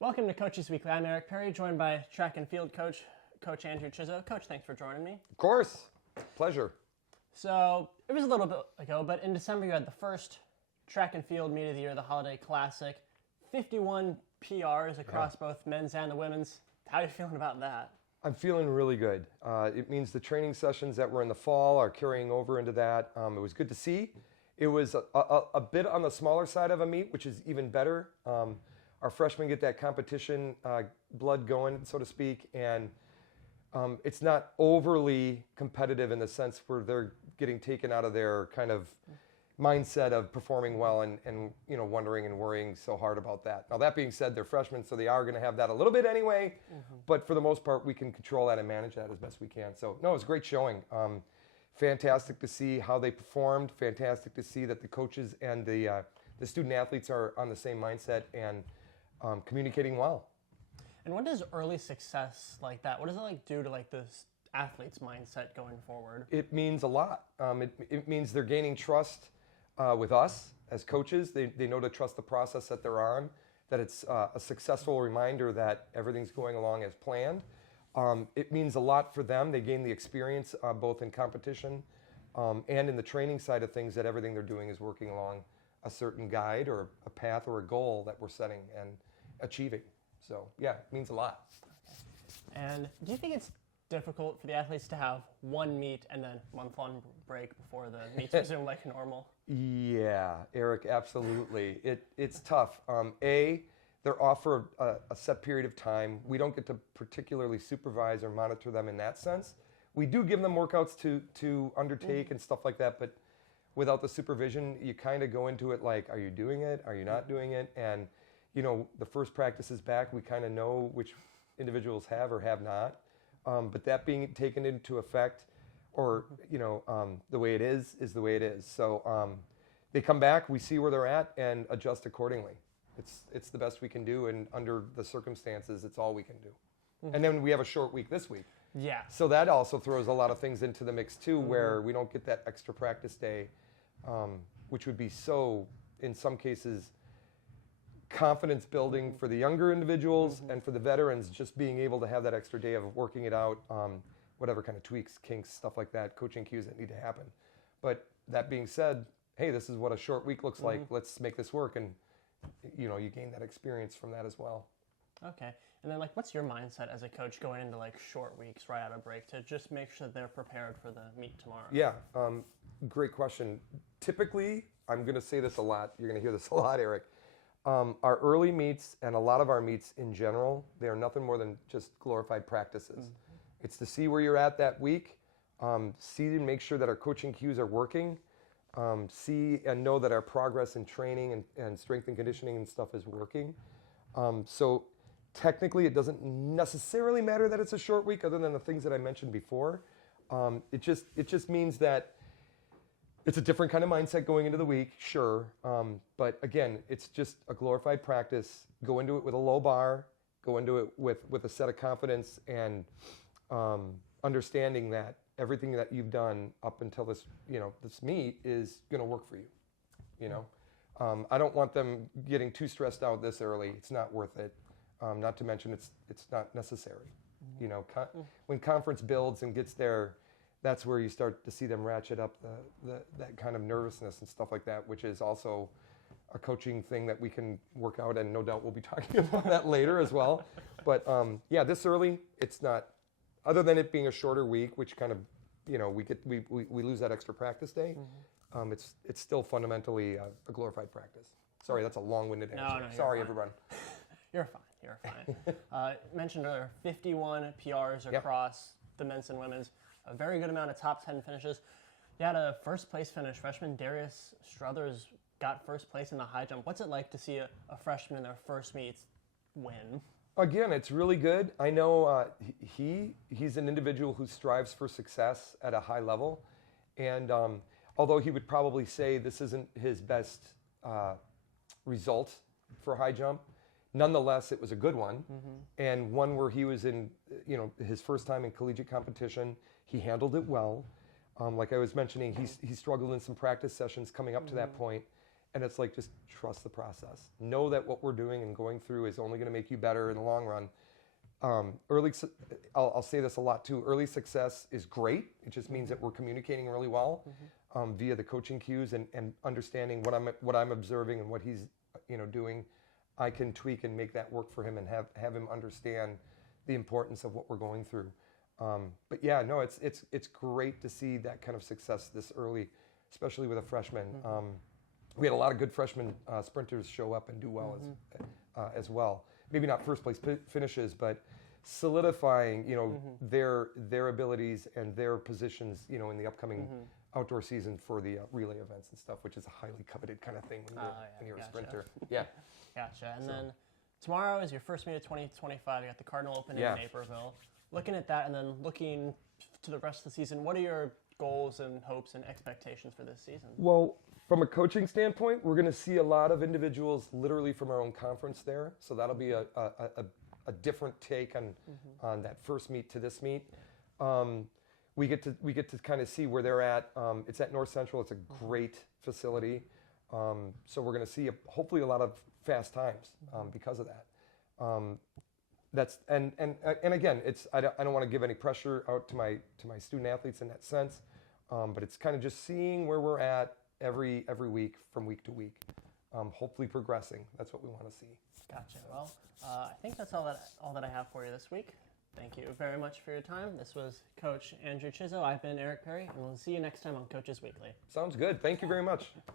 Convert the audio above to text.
Welcome to Coaches Weekly. I'm Eric Perry, joined by track and field coach, Coach Andrew Chizzo. Coach, thanks for joining me. Of course. Pleasure. So, it was a little bit ago, but in December you had the first track and field meet of the year, the Holiday Classic. 51 PRs across both men's and the women's. How are you feeling about that? I'm feeling really good. It means the training sessions that were in the fall are carrying over into that. It was good to see. It was a bit on the smaller side of a meet, which is even better. Our freshmen get that competition blood going, so to speak, and it's not overly competitive in the sense where they're getting taken out of their kind of mindset of performing well and wondering and worrying so hard about that. Now, that being said, they're freshmen, so they are going to have that a little bit anyway, but for the most part, we can control that and manage that as best we can. So, no, it was a great showing. Fantastic to see how they performed, fantastic to see that the coaches and the student athletes are on the same mindset and communicating well. And what does early success like that, what does it do to this athlete's mindset going forward? It means a lot. It means they're gaining trust with us as coaches. They know to trust the process that they're on, that it's a successful reminder that everything's going along as planned. It means a lot for them. They gain the experience both in competition and in the training side of things, that everything they're doing is working along a certain guide or a path or a goal that we're setting and achieving. So, yeah, it means a lot. And do you think it's difficult for the athletes to have one meet and then month-long break before the meets resume like normal? Yeah, Eric, absolutely. It's tough. They're off for a set period of time. We don't get to particularly supervise or monitor them in that sense. We do give them workouts to undertake and stuff like that, but without the supervision, you kind of go into it like, are you doing it? Are you not doing it? And, the first practice is back. We kind of know which individuals have or have not. But that being taken into effect, or, the way it is the way it is. So they come back, we see where they're at, and adjust accordingly. It's the best we can do, and under the circumstances, it's all we can do. And then we have a short week this week. Yeah. So that also throws a lot of things into the mix too, where we don't get that extra practice day, which would be so, in some cases, confidence building for the younger individuals and for the veterans, just being able to have that extra day of working it out, whatever kind of tweaks, kinks, stuff like that, coaching cues that need to happen. But that being said, hey, this is what a short week looks like. Let's make this work. And, you gain that experience from that as well. Okay. And then, what's your mindset as a coach going into, short weeks right out of break to just make sure they're prepared for the meet tomorrow? Yeah, great question. Typically, I'm going to say this a lot. You're going to hear this a lot, Eric. Our early meets and a lot of our meets in general, they are nothing more than just glorified practices. It's to see where you're at that week, see and make sure that our coaching cues are working, see and know that our progress in training and strength and conditioning and stuff is working. So technically, it doesn't necessarily matter that it's a short week, other than the things that I mentioned before. It just means that it's a different kind of mindset going into the week, sure. But again, it's just a glorified practice. Go into it with a low bar. Go into it with a set of confidence and understanding that everything that you've done up until this meet is going to work for you. I don't want them getting too stressed out this early. It's not worth it. Not to mention it's not necessary. When conference builds and gets there, that's where you start to see them ratchet up that kind of nervousness and stuff like that, which is also a coaching thing that we can work out, and no doubt we'll be talking about that later as well. But this early, it's not, other than it being a shorter week, which kind of, we lose that extra practice day. It's still fundamentally a glorified practice. Sorry, that's a long-winded answer. No, Sorry, fine. everyone. You're fine. Mentioned earlier, 51 PRs across the men's and women's. A very good amount of top 10 finishes. You had a first place finish. Freshman Darius Struthers got first place in the high jump. What's it like to see a freshman in their first meets win? Again, it's really good. I know he's an individual who strives for success at a high level. And although he would probably say this isn't his best result for high jump, nonetheless, it was a good one, and one where he was in, his first time in collegiate competition. He handled it well. Like I was mentioning, he struggled in some practice sessions coming up to that point, And it's like, just trust the process. Know that what we're doing and going through is only going to make you better in the long run. I'll say this a lot too. Early success is great. It just means that we're communicating really well via the coaching cues and understanding what I'm observing and what he's doing. I can tweak and make that work for him and have him understand the importance of what we're going through. But yeah, no, it's great to see that kind of success this early, especially with a freshman. We had a lot of good freshman sprinters show up and do well as well. Maybe not first place finishes, but solidifying, their abilities and their positions, in the upcoming outdoor season for the relay events and stuff, which is a highly coveted kind of thing when you're a sprinter. Yeah. Gotcha. And then tomorrow is your first meet of 2025. You got the Cardinal Open in Naperville. Looking at that and then looking to the rest of the season, what are your goals and hopes and expectations for this season? Well, from a coaching standpoint, we're going to see a lot of individuals literally from our own conference there. So that'll be a different take on that first meet to this meet. We get to kind of see where they're at. It's at North Central. It's a great facility. So we're going to see hopefully a lot of fast times because of that. That's and again, I don't want to give any pressure out to my student athletes in that sense, but it's kind of just seeing where we're at every week from week to week, hopefully progressing. That's what we want to see. Gotcha. Well, I think that's all that I have for you this week. Thank you very much for your time. This was Coach Andrew Chizzo. I've been Eric Perry, and we'll see you next time on Coaches Weekly. Sounds good. Thank you very much.